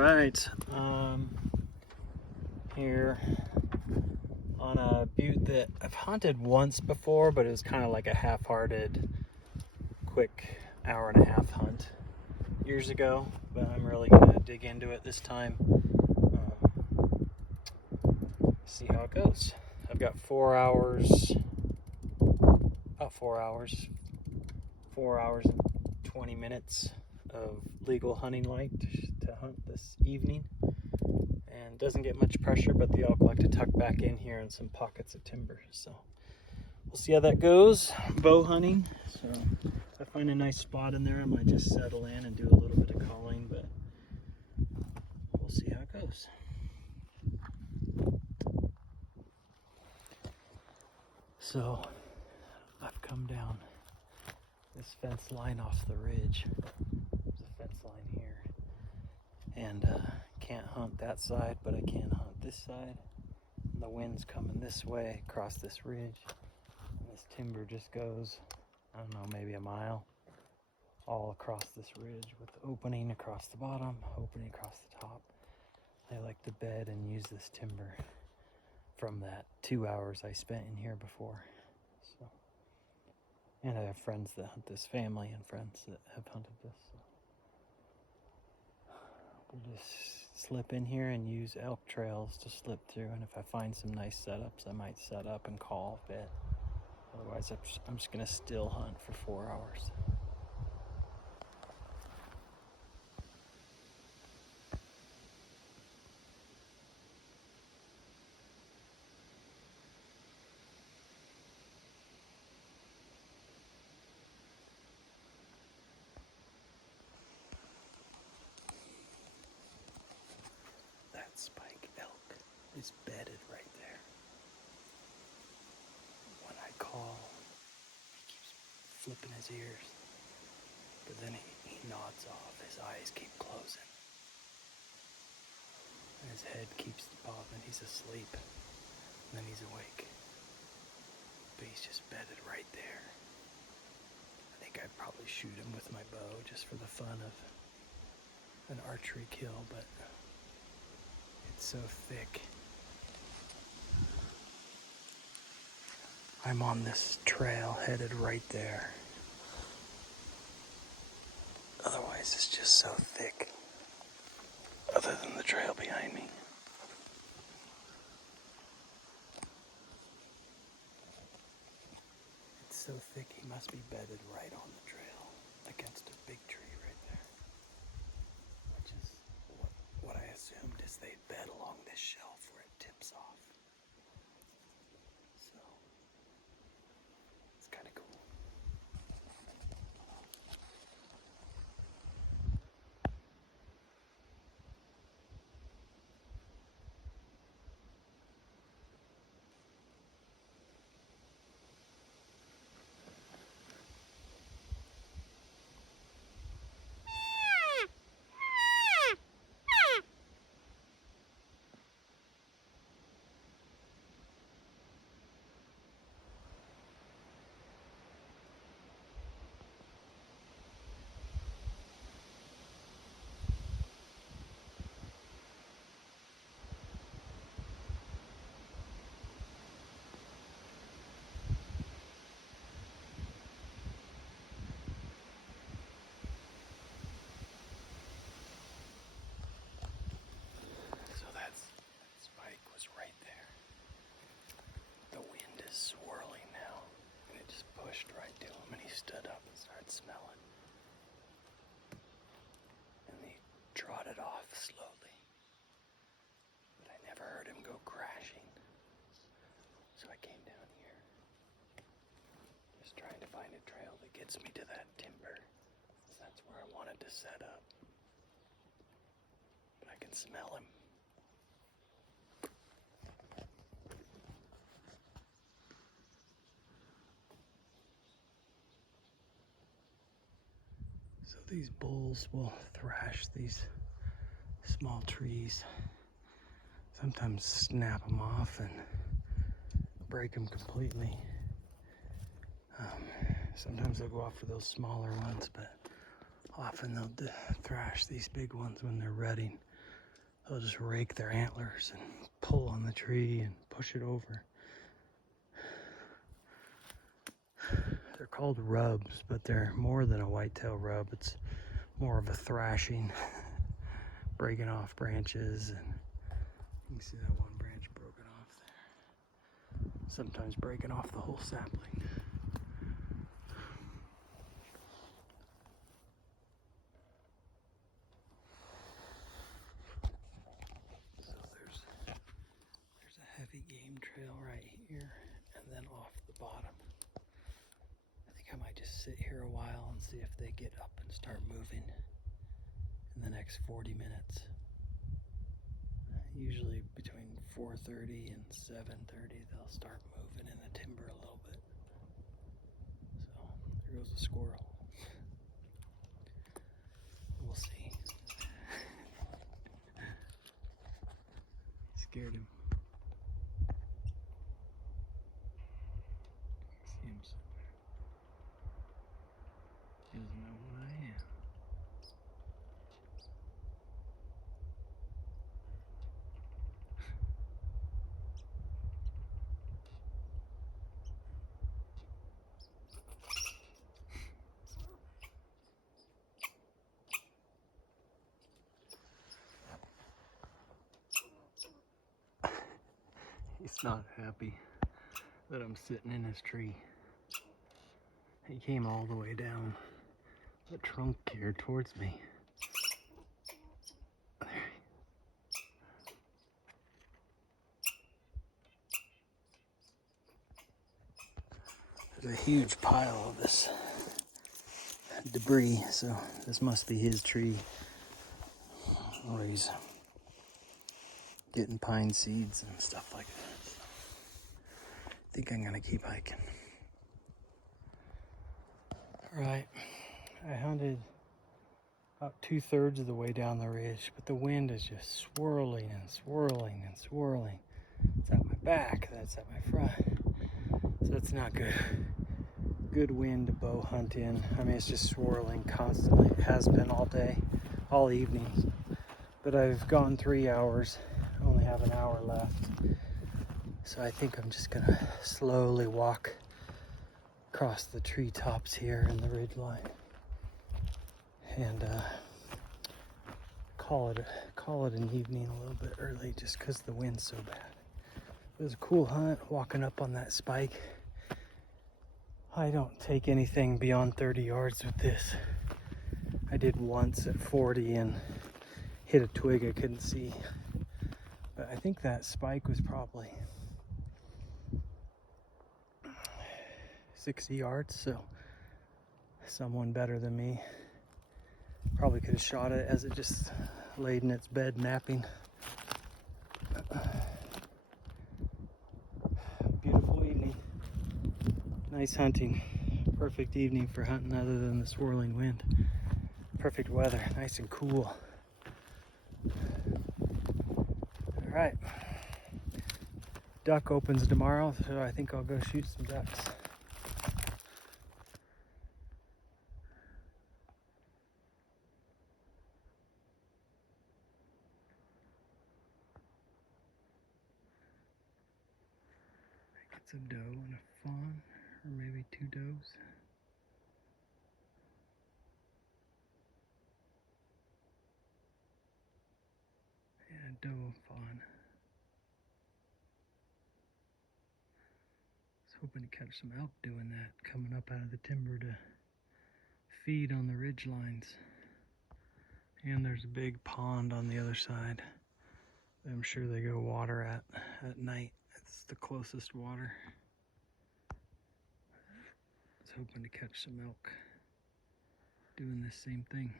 right, here on a butte that I've hunted once before, but it was kind of like a half-hearted, quick hour-and-a-half hunt years ago. But I'm really gonna dig into it this time. See how it goes. I've got 4 hours, about 4 hours, 4 hours and 20 minutes of legal hunting light to hunt this evening. And doesn't get much pressure, but the elk like to tuck back in here in some pockets of timber. So we'll see how that goes. Bow hunting. So if I find a nice spot in there, I might just settle in and do a little bit of calling, but we'll see how it goes. So I've come down this fence line off the ridge. There's a fence line here. And can't hunt that side, but I can hunt this side. And the wind's coming this way across this ridge. And this timber just goes, I don't know, maybe a mile all across this ridge with opening across the bottom, opening across the top. I like to bed and use this timber from that 2 hours I spent in here before. So, and I have friends that hunt this, family and friends that have hunted this. So we'll just slip in here and use elk trails to slip through, and if I find some nice setups, I might set up and call a bit. Otherwise, I'm just gonna still hunt for 4 hours. That spike elk is bedded right there. When I call, he keeps flipping his ears, but then he nods off. His eyes keep closing. And his head keeps bobbing. He's asleep, and then he's awake. But he's just bedded right there. I think I'd probably shoot him with my bow just for the fun of an archery kill, but it's so thick. I'm on this trail headed right there. Otherwise, it's just so thick. Other than the trail behind me. It's so thick, he must be bedded right on the trail against a big tree right there. Which is what I assumed is they bed along this shelf where it tips off. So, it's kind of cool. Swirling now, and it just pushed right to him, and he stood up and started smelling. And he trotted off slowly, but I never heard him go crashing. So I came down here, just trying to find a trail that gets me to that timber, because that's where I wanted to set up. But I can smell him. So these bulls will thrash these small trees, sometimes snap them off and break them completely. Sometimes they'll go after those smaller ones, but often they'll thrash these big ones when they're rutting. they'll just rake their antlers and pull on the tree and push it over. They're called rubs, but they're more than a whitetail rub. It's more of a thrashing, breaking off branches, and you can see that one branch broken off there. Sometimes breaking off the whole sapling. So there's a heavy game trail right here, and then off the bottom. I think I might just sit here a while and see if they get up and start moving in the next 40 minutes. Usually between 4:30 and 7:30 they'll start moving in the timber a little bit. So there goes a squirrel. We'll see. Scared him. See him somewhere. He doesn't know who I am. He's not happy that I'm sitting in his tree. He came all the way down the trunk here towards me. There's a huge pile of this debris, so this must be his tree where he's getting pine seeds and stuff like that. So I think I'm gonna keep hiking. Alright, I hunted about 2/3 of the way down the ridge, but the wind is just swirling and swirling and swirling. It's at my back, that's at my front. So it's not good. Good wind to bow hunt in. I mean, it's just swirling constantly. It has been all day, all evening. But I've gone 3 hours. I only have an hour left. So I think I'm just gonna slowly walk across the treetops here in the ridgeline and call it an evening a little bit early, just because the wind's so bad. It was a cool hunt, walking up on that spike. I don't take anything beyond 30 yards with this. I did once at 40 and hit a twig I couldn't see. But I think that spike was probably 60 yards, so someone better than me probably could have shot it as it just laid in its bed napping. Beautiful evening. Nice hunting. Perfect evening for hunting other than the swirling wind. Perfect weather, nice and cool. All right. Duck opens tomorrow, so I think I'll go shoot some ducks. It's a doe and a fawn, or maybe 2 does. Yeah, doe and fawn. I was hoping to catch some elk doing that, coming up out of the timber to feed on the ridge lines. And there's a big pond on the other side. I'm sure they go water at night. It's the closest water. I was hoping to catch some elk doing this same thing.